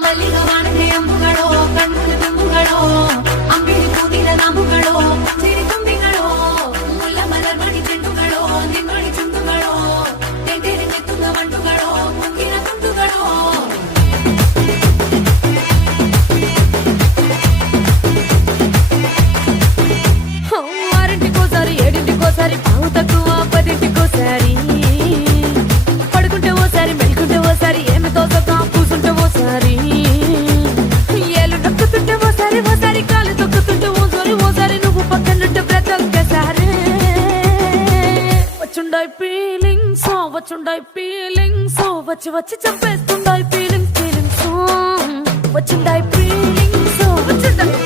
ಮಲ್ಲಿಗೆ ವಾಣತೆ ಅಂಬುಗಳೋ ಕಣ್ಣುಗಳ ತುಂಬುಗಳೋ ಅಂಬಿಳಿ ಕೂದಿನ ನಾಮುಗಳೋ ಸಿರಿ ತುಂಬಿಗಳೋ ಮುಲ್ಲ ಮಲರ್ ಮಣಿ ಚೆಂಡುಗಳೋ ನಿಮ್ಮಳಿ ಚುಂಡುಗಳೋ ತೆಂಟೆರೆ ಮೆತ್ತುಗ ಮಂಟುಗಳೋ ಮುಂಗಿನ ತುಂಡುಗಳೋ ఆరింటికోసారి ఏడింటికోసారి పావు తక్కువ పదింటికోసారి పడుకుంటే ఓసారి మెలుకుంటే ఓసారి ఏమి తోసక పూసుంటే ఓసారి ఏళ్ళు నొక్కుతుంటే ఓసారి ఓసారి కాలు తొక్కుతుంటే ఓసారి ఓసారి నువ్వు పక్కనుంటే ప్రతి ఒక్కసారి వచ్చుండాయి ఫీలింగ్స్ వచ్చుండాయి ఫీలింగ్స్ వచ్చి వచ్చి చంపేస్తుండాయి ఫీలింగ్స్ ఫీలింగ్స్ వచ్చుండాయి ఫీలింగ్స్ వచ్చుండాయి